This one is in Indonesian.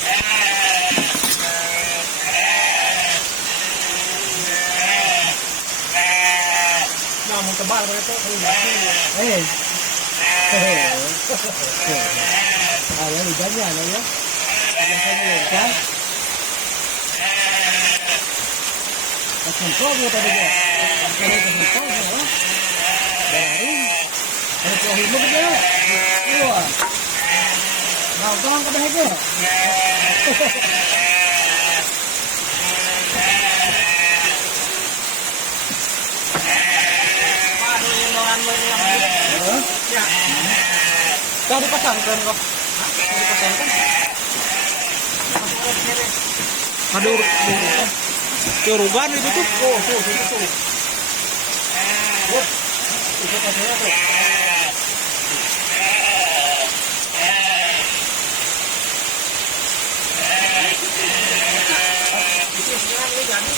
Nah, mau tebal begitu. Ayo lihatnya ya. Kan? Contoh dia tadi ya. Kalau contoh ya. Baru. Kalau hidup dia. Wah. Nah, jangan ke aja. Ya. Sudah dipasangkan kok. Dipasangkan. Aduh, kerugan itu tuh. Oh, tuh. Itu pasangnya tuh. Itu sekarang ini jadi.